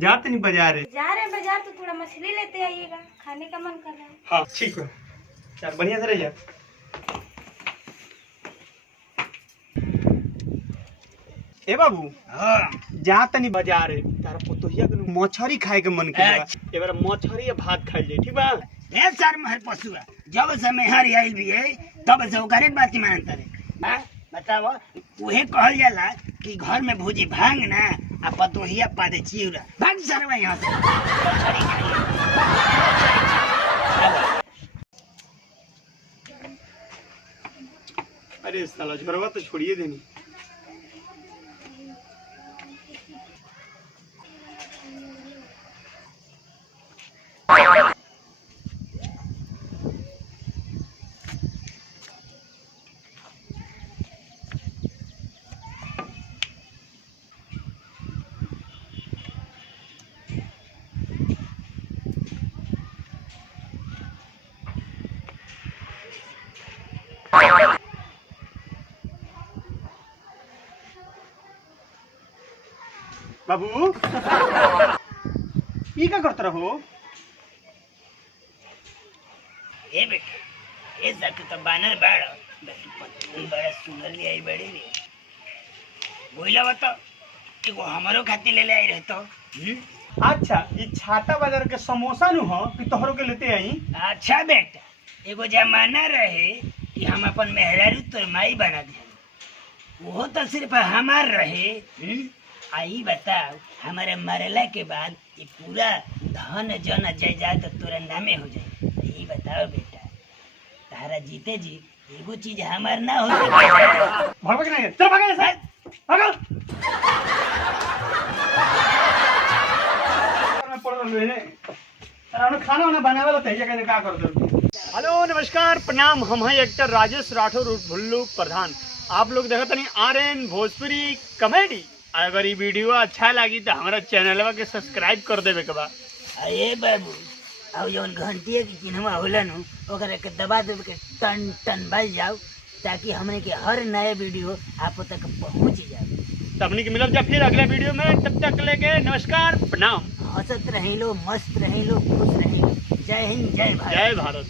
जाते नहीं बाजार है। जा रहे हैं बाजार तो थोड़ा मछली लेते आइएगा, खाने का मन कर रहा है। हाँ ठीक है, यार बढ़िया से रहिए। ए बाबू, जा तनी बाजार है, तारा पुतोहिया के मछरी खाए के मन कर ए बार मछरी या भात खाई ले, ठीक बा? ए सर महर पशुआ जब से मेहर आइल भी है तब से ओकरे बात मानता रे। हां बताओ, उहे कहल जाला कि घर में भूजी भांग ना आ पतोहिया पादे चिउरा। भाग सरवा यहां से। अरे साला झोरवा तो छोड़िए देनी। बाबू ये क्या करते रहो? ए बेटा ए सक तो बानर बाड़ बस बड़ा सुंदर ले आई बड़ी रे। बोला बता एगो हमरो खातिर ले आई रहतो। अच्छा, ये छाता बाजार के समोसा नु हो कि तोहरो के लेते आई? अच्छा बेटा, एगो जमाना रहे कि हम अपन मेहरारू तोर माई बना दे, वो तो सिर्फ हमार रहे। आई बताओ, हमारे मरला के बाद ये पूरा धन जन जायदाद तोरा नामे हो जाए। यही बताओ बेटा, तारा जीते जी एगो चीज हमार ना हो भागो कि नहीं? चल भागो ऐसे, भागो। मैं पढ़ रहा हूँ, अरे खाना वाना बनावे ला तैयार करने का कर दो। हेलो नमस्कार प्रणाम, हम हैं एक्टर राजेश राठौर उर्फ भुल्लू प्रधान। आप लोग देखते नहीं आर्यन भोजपुरी कॉमेडी। अगर ये वीडियो अच्छा लगी तो हमारा चैनल के सब्सक्राइब कर देवे के बा। अरे बाबू, अब जौन घंटिया की चिन्हवा होला नु ओकरा के दबा देवे के टन टन बज जाओ, ताकि हमने के हर नए वीडियो आप तक पहुंच जाए। तबनी के मिलब जब फिर अगले वीडियो में, तब तक लेके नमस्कार प्रणाम। हंसत रही लो, मस्त रही लो, खुश रही लो। जय हिंद, जय भारत। जय भारत।